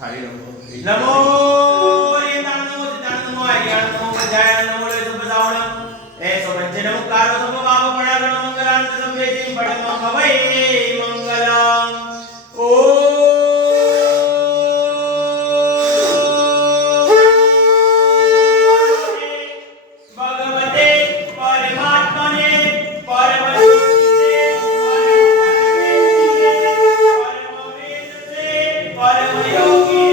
थाळी नमो नमो रे नमो नमो आर्याण नमो गजाय नमो रे सब जावण ए सोबंचे नमो कारो सब बाप पडा गण मंगलांत संवेदी पडम भवै मंगलम ओ भगवते परमात्मने परमज्योतिषे परमयोगी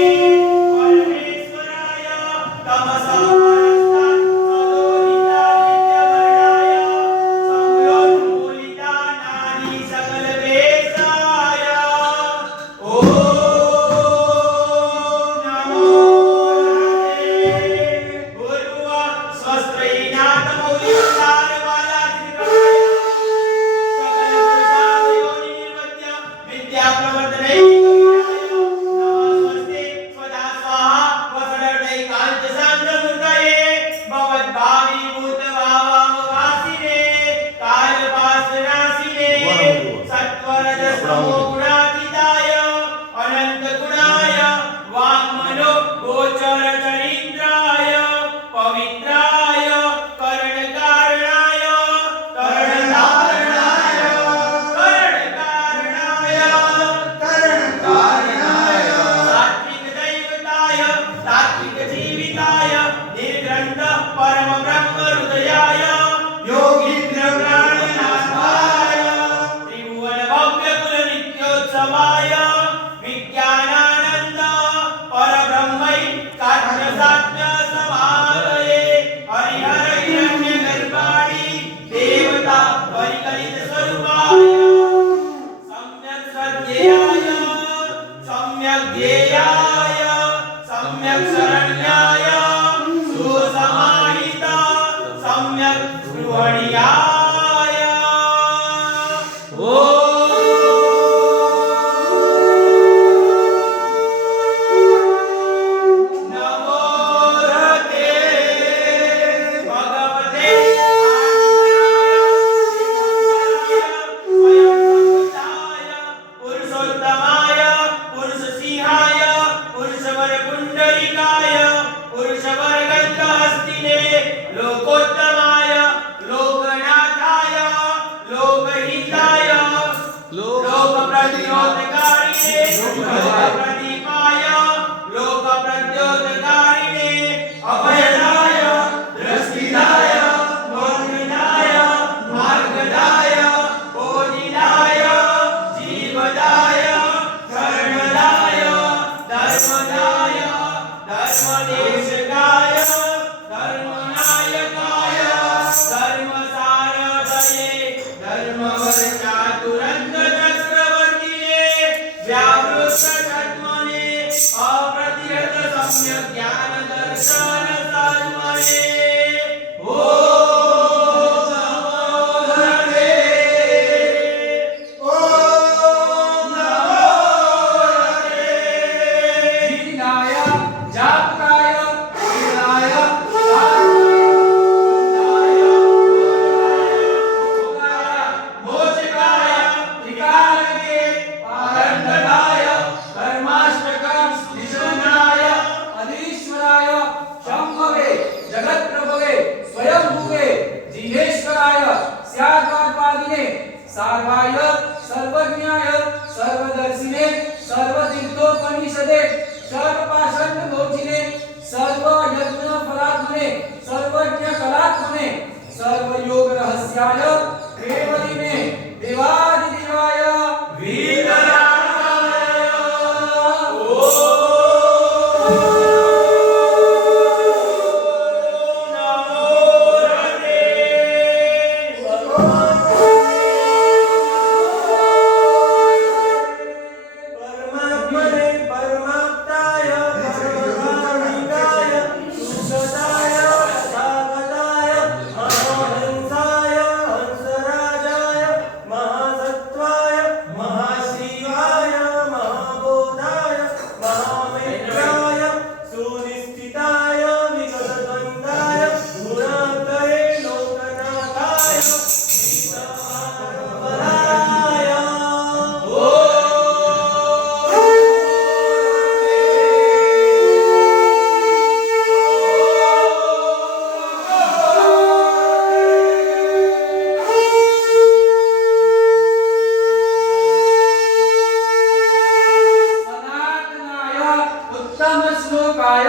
उत्तम श्लोकाय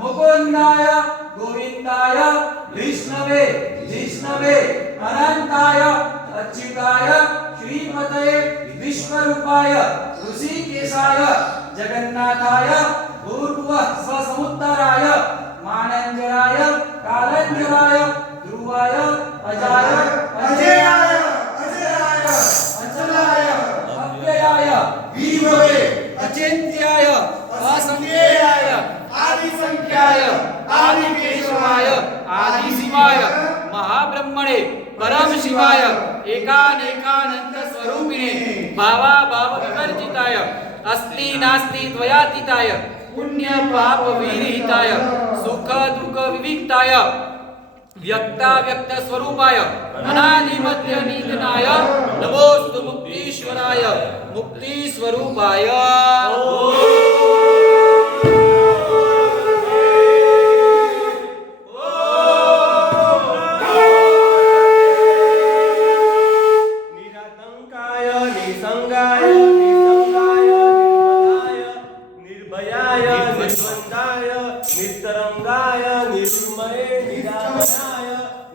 मुकुंदाय गोविंदाय विष्णवे जिष्णवे अनंताय अच्युताय श्रीमतये विश्वरूपाय ऋषिकेशाय जगन्नाथाय भूर्भुवः स्वसमुत्तराय मानंजराय कालंजराय ध्रुवाय अजाय अजयाय अचलाय अव्ययाय विभवे अचिंत्याय असंख्याय आदिसंख्याय आदिकेशवाय आदिशिवाय महाब्रह्मणे परम शिवाय एकानेकानंत स्वरूपिणे भावा भाव विवर्जिताय अस्ति नास्ति द्वयातीताय पुण्य पाप विरहिताय सुख दुःख विविक्ताय व्यक्ताव्यक्त स्वरूपाय अनादि मध्य निधनाय नमोस्तु मुक्तीश्वराय मुक्ति स्वरूपाय निरातंकाय निसंगाय निसंगाय निर्मलाय निर्भयाय निर्द्वंदाय निस्तरंगाय निर्मये निरामयाय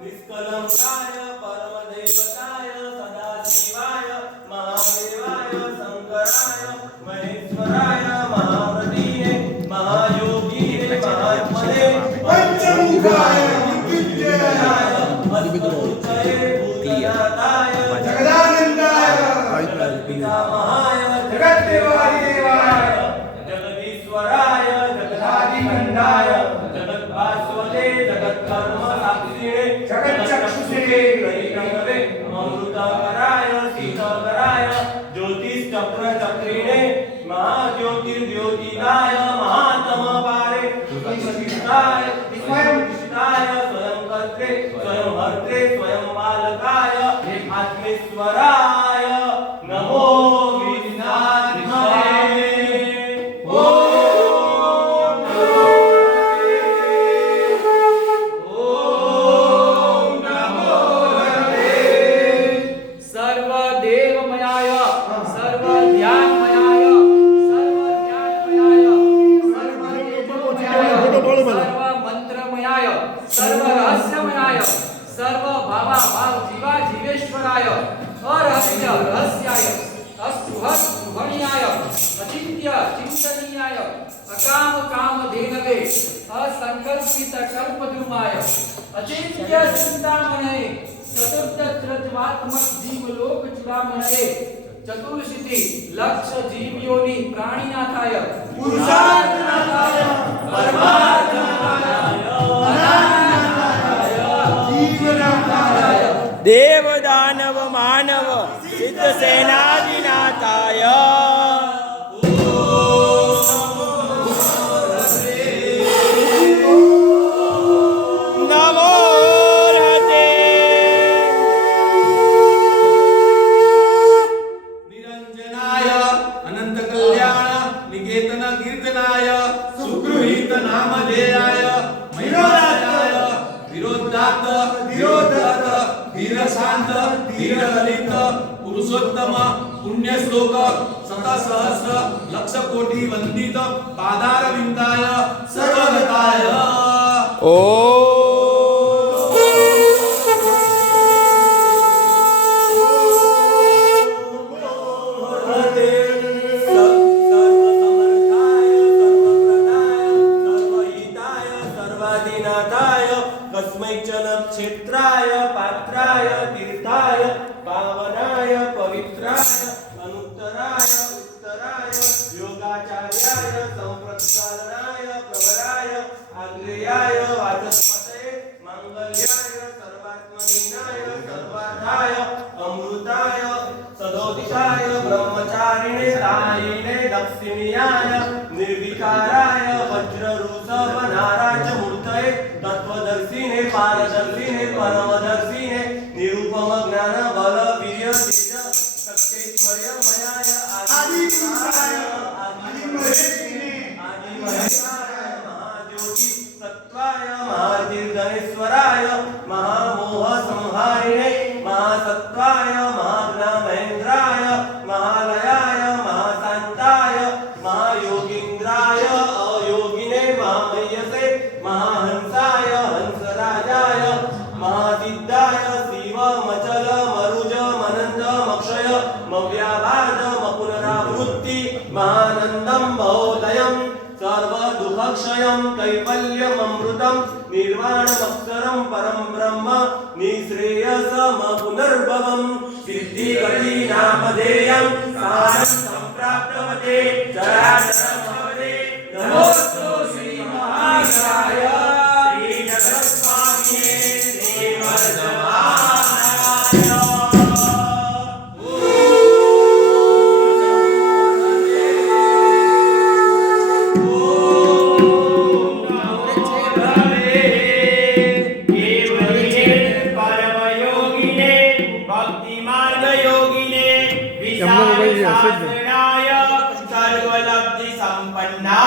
निष्कलंकाय परमदेवताय सदाशिवाय महादेवाय शंकराय महेश्वराय महामृतिने महायोगीने महात्मने पंचमुखाय मृत्युंजयाय अस्तुच्चये भूतनाथाय जगदानंदाय पितामहाय जगद्देवादिदेवाय जगदीश्वराय जगदादिखंडाय जगद्भास्वते जगत्कर्म साक्षिणे जगच्चक्षुषे ग्रहीतवे अमृतकराय शीतकराय ज्योतिश्चक्र चक्रिणे महाज्योतिर्ज्योतिदाय महातमपारे सुखशिष्टाय स्वयं शिष्टाय स्वयं कर्त्रे स्वयं हर्त्रे स्वयं बालकाय आत्मेश्वराय नमो विष्णात्मने ओम नमो सर्वदेवमयाय सर्वध्यानमयाय सर्वज्ञानमयाय सर्वमंत्रमयाय सर्वरहस्यमयाय सर्वभावाभाव जीवा जीवेश्वराय अरहस्य रहस्याय अस्पृहत् स्पृहणीयाय अचिन्त्य चिन्तनीयाय अकाम कामधेनवे असंकल्पित कल्पद्रुमाय अचिन्त्य चिन्तामणये चतुर्दशरत्वात्मक जीवलोक चूड़ामणये चतुर्शिति लक्ष जीवयोनि प्राणिनाथाय पुरुषार्थनाथाय परमार्थनाथाय अनाथनाथाय जीवनाथाय देव दानव मानव सिद्ध सेनाधिनाथाय नमो रते निरंजनाय अनंत कल्याण निकेतन कीर्तनाय सुगृहीत नामधेयाय महिमाय विरोधात विरोधत धीर शांत धीर ललित पुरुषोत्तम पुण्य श्लोक शतसहस्र लक्ष कोटी वंदित पादार विंदाय सर्वगताय क्षेत्राय पात्राय तीर्थाय पावनाय पवित्राय अनुत्तराय उत्तराय योगाचार्याय संप्रक्षालनाय प्रवराय आग्नेयाय वाचस्पतये मंगल्याय सर्वात्मनीनाय सर्वाधाय अमृताय सदोदिताय ब्रह्मचारिणे दायिने दक्षिणीयाय निर्विकाराय वज्रऋषभ नाराज मूर्तये तत्वदर्शिने पारदर्शिने परमदर्शिने निरुपम ज्ञान बल वीर्य तेज सत्यैश्वर्यमयाय आदिपुरुषाय आदिमहेशाय महाज्योति सत्वाय महातीर्थनेश्वराय महामोह संहारिणे महासत्वाय महाज्ञानेन्द्राय महालयाय महाशान्ताय महायोगीन्द्राय महाहंसाय हंसराजाय महासिद्धाय शिवमचल मरुज मनंत मक्षय मव्याबाद मपुनरावृत्ति महानंदं महोदयं सर्वदुःखक्षयं कैवल्यममृतं निर्वाणमक्षरं परं ब्रह्म निःश्रेयसमपुनर्भवं सिद्धिगति नामधेयं सारं सम्प्राप्तवते चराचरमवते नमोऽस्तु श्रीमहावीराय श्रीजगत्स्वामिने सर्वलब्धि संपन्ना